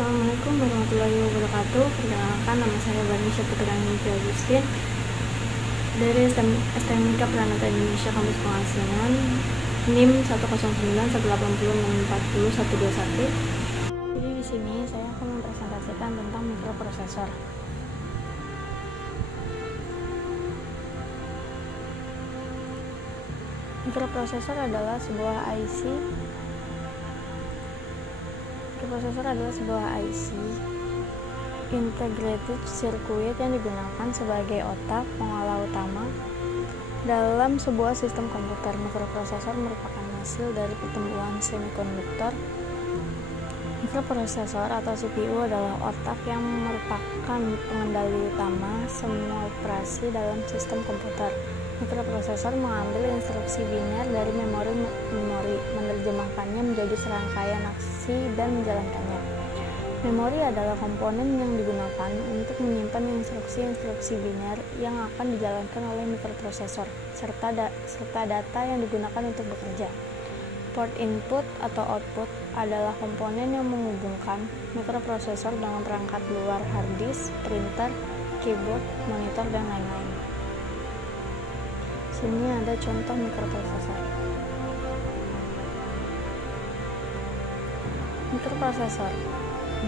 Assalamualaikum warahmatullahi wabarakatuh. Perkenalkan, nama saya Banisha Putrani Agustin dari STMK Pranata Indonesia Kampus Pengasingan, NIM 109180640 Jadi di sini saya akan mempresentasikan tentang mikroprosesor. Mikroprosesor adalah sebuah IC integrated circuit yang digunakan sebagai otak pengolah utama dalam sebuah sistem komputer. Mikroprosesor merupakan hasil dari pertumbuhan semikonduktor. Mikroprosesor atau CPU adalah otak yang merupakan pengendali utama semua operasi dalam sistem komputer. Mikroprosesor mengambil instruksi biner dari memori, menerjemahkannya menjadi serangkaian aksi dan menjalankannya. Memori adalah komponen yang digunakan untuk menyimpan instruksi-instruksi biner yang akan dijalankan oleh mikroprosesor, serta data yang digunakan untuk bekerja. Port input atau output adalah komponen yang menghubungkan mikroprosesor dengan perangkat luar hard disk, printer, keyboard, monitor, dan lain-lain. Sini ada contoh mikroprosesor. Mikroprosesor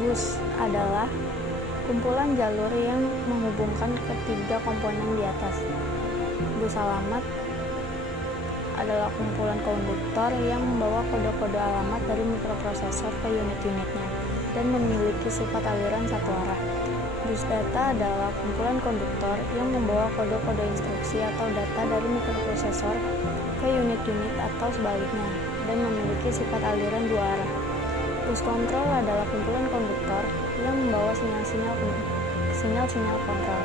bus adalah kumpulan jalur yang menghubungkan ketiga komponen di atas. Bus alamat adalah kumpulan konduktor yang membawa kode-kode alamat dari mikroprosesor ke unit-unitnya dan memiliki sifat aliran satu arah. Bus data adalah kumpulan konduktor yang membawa kode-kode instruksi atau data dari mikroprosesor ke unit-unit atau sebaliknya dan memiliki sifat aliran dua arah. Bus kontrol adalah kumpulan konduktor yang membawa sinyal-sinyal kontrol.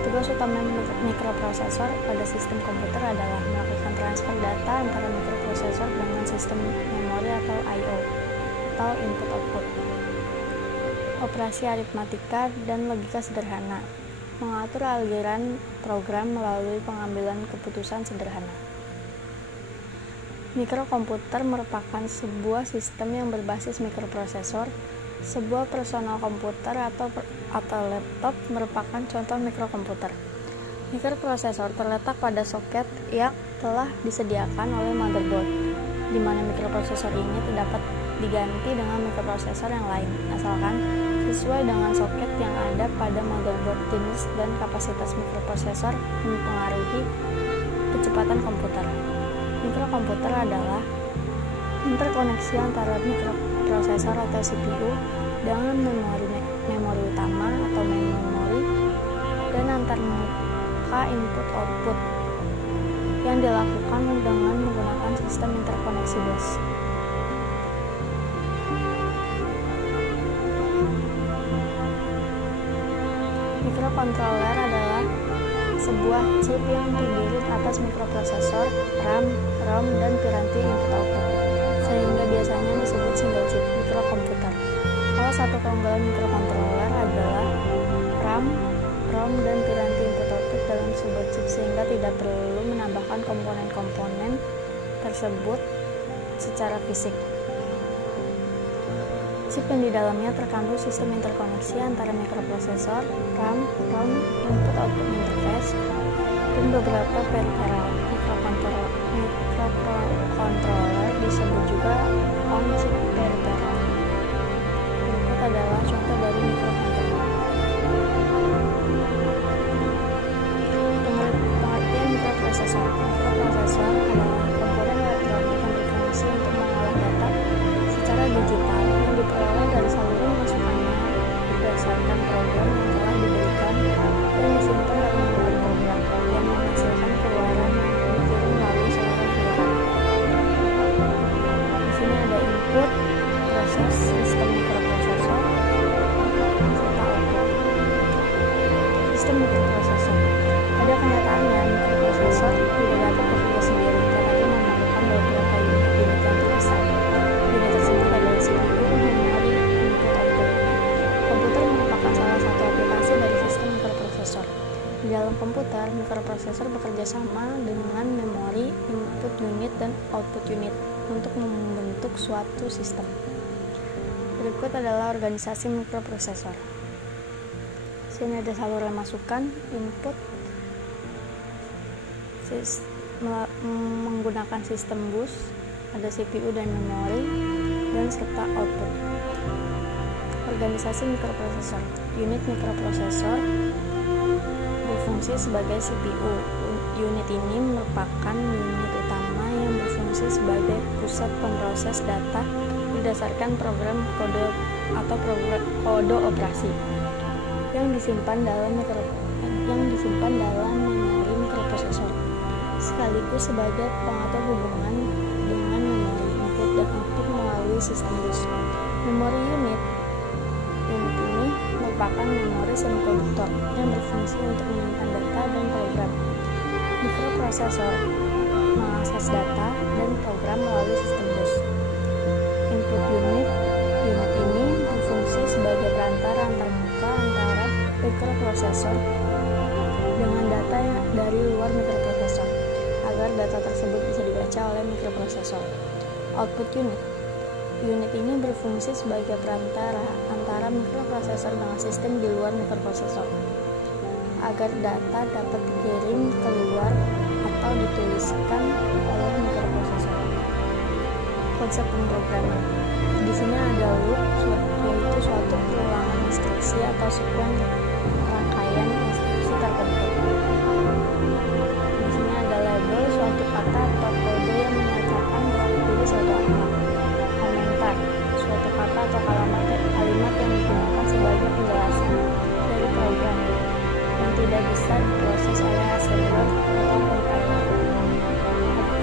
Tugas utama mikroprosesor pada sistem komputer adalah melakukan transfer data antara mikroprosesor dengan sistem memori atau I/O atau input-output. Operasi aritmatika dan logika sederhana, mengatur aliran program melalui pengambilan keputusan sederhana. Mikrokomputer merupakan sebuah sistem yang berbasis mikroprosesor. Sebuah personal komputer atau laptop merupakan contoh mikrokomputer. Mikroprosesor terletak pada soket yang telah disediakan oleh motherboard, di mana mikroprosesor ini dapat diganti dengan mikroprosesor yang lain, asalkan sesuai dengan soket yang ada pada motherboard. Jenis dan kapasitas mikroprosesor mempengaruhi kecepatan komputer. Mikrokomputer adalah interkoneksi antara mikroprosesor atau CPU dengan memori utama atau memori dan antar muka input-output yang dilakukan dengan menggunakan sistem interkoneksi bus. Mikrokontroler adalah sebuah chip yang terdiri atas mikroprosesor, RAM, ROM, dan piranti input-output, sehingga biasanya disebut single chip mikrokomputer. Salah satu keunggulan mikrokontroler adalah RAM, ROM, dan piranti input-output dalam sebuah chip, sehingga tidak perlu menambahkan komponen-komponen tersebut secara fisik. Chip yang di dalamnya terkandung sistem interkoneksi antara mikroprosesor, RAM, ROM, input-output interface, dan beberapa peripheral. Mikrokontroler disebut juga on-chip peripheral. Berikut adalah contoh dari mikrokontroler. Pengertian mikroprosesor. Mikroprosesor adalah komponen elektronik yang berfungsi untuk mengolah data secara digital yang diperoleh dari saluran masukannya berdasarkan program yang telah diberikan dan disimpan dalam memori program yang menghasilkan keluaran yang dikirim melalui saluran keluaran. Di sini ada input, proses, sistem mikroprosesor, serta output. Sistem mikroprosesor. Pada kenyataannya, mikroprosesor tidak dapat bekerja sendiri, tetapi memerlukan beberapa unit-unit yang terpisah. Unit tersebut adalah CPU, memori, input-output. Komputer merupakan salah satu aplikasi dari sistem mikroprosesor. Di dalam komputer, mikroprosesor bekerja sama dengan memori, input unit, dan output unit untuk membentuk suatu sistem. Berikut adalah organisasi mikroprosesor. Sini ada saluran masukan, input, menggunakan sistem bus, ada CPU dan memori, dan serta output. Organisasi mikroprosesor. Unit mikroprosesor berfungsi sebagai CPU. Unit ini merupakan unit utama yang berfungsi sebagai pusat pemroses data berdasarkan program kode operasi yang disimpan dalam memori mikroprosesor, sekaligus sebagai pengatur hubungan dengan memori input dan output melalui sistem bus. Memori unit ini merupakan memori semikonduktor yang berfungsi untuk menyimpan data dan program. Mikroprosesor mengakses data dan program melalui sistem bus. Input unit ini berfungsi sebagai perantara antarmuka antara mikroprosesor dengan data dari luar mikroprosesor agar data tersebut bisa dibaca oleh mikroprosesor. Output unit ini berfungsi sebagai perantara antara mikroprosesor dengan sistem di luar mikroprosesor agar data dapat dikirim keluar atau dituliskan oleh mikroprosesor. Konsep pemrograman. Di sini ada loop, yaitu suatu perulangan instruksi atau sekuens rangkaian instruksi tertentu. Di sini ada label, suatu kata atau kode yang menyatakan mewakili suatu alamat. Komentar, suatu kata atau kalimat yang digunakan sebagai penjelasan dari program yang tidak bisa diproses oleh assembler atau compiler.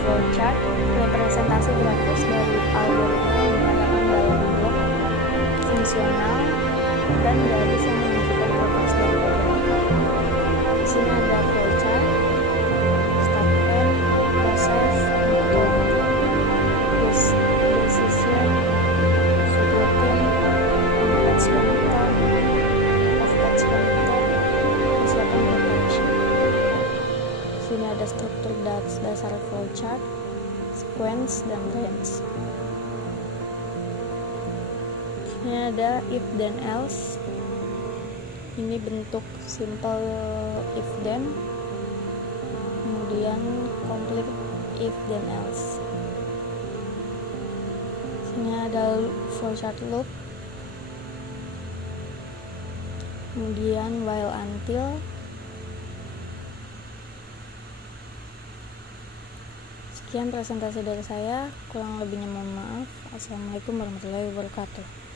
Flowchart, representasi grafis dari algoritma yang digunakan dalam blok fungsional dan garis yang menunjukkan progres dari program. Di sini ada flowchart, start and proses, method, decision, subroutine, patch connector, off-patch connector, persiapan preparation. Di sini ada struktur dasar flowchart, sequence, dan range. Ini ada if then else. Ini bentuk simple if then, kemudian complete if then else. Ini ada flowchart loop, kemudian while until. Sekian presentasi dari saya, kurang lebihnya mohon maaf. Assalamualaikum warahmatullahi wabarakatuh.